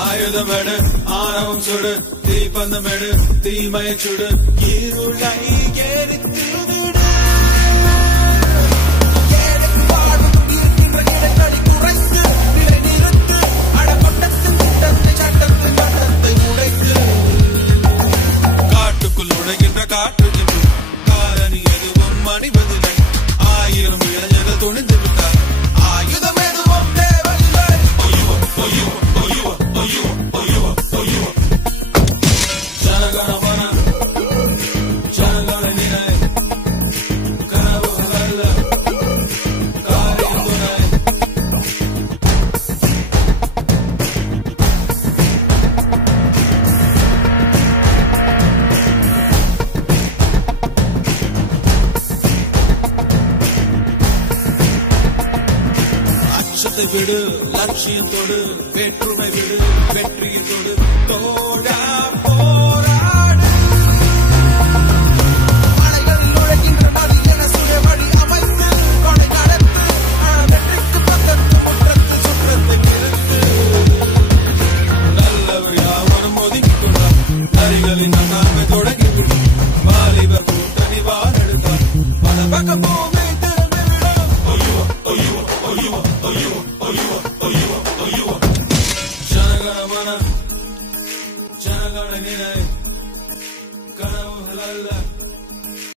ஆயுதமெடு ஆணவம் சுடு தீப்பந்தமெடு தீமையை சுடு இருளை எரித்து விடு குறைத்து நிலை நிறுத்து அடக்கொட்டத்தின் திட்டத்தை சட்டத்தின் சட்டத்தை உடைத்து காட்டுக்குள் நுழைகின்ற காற்று காரணி எதுவும் மணிவதில்லை ஆயிரம் இளைஞர்கள் துணிந்து விட்டார் ஆயுதம் எதுவும் தேவையில்லை அச்சத்தை விடு லட்சியத்தோடு வேற்றுமை விடு வெற்றியத்தோடு தோடா போராடு மலைகளில் நுழைகின்ற நதி என சுயவழி அமைத்து கொடை நடத்து வெற்றிக்கு பக்கத்து முற்றத்து சுற்றத்தை நிறுத்து நல்லவர் யாவனும் ஒதுக்கிக் கொண்டார் நரிகளின் நாமை தொடங்கிவிடும் வாலிபர் கூட்டணி வாழெடுத்தார் பல பக்கம் பூமி Janagana, Janagana, Nina, Kana, Halala.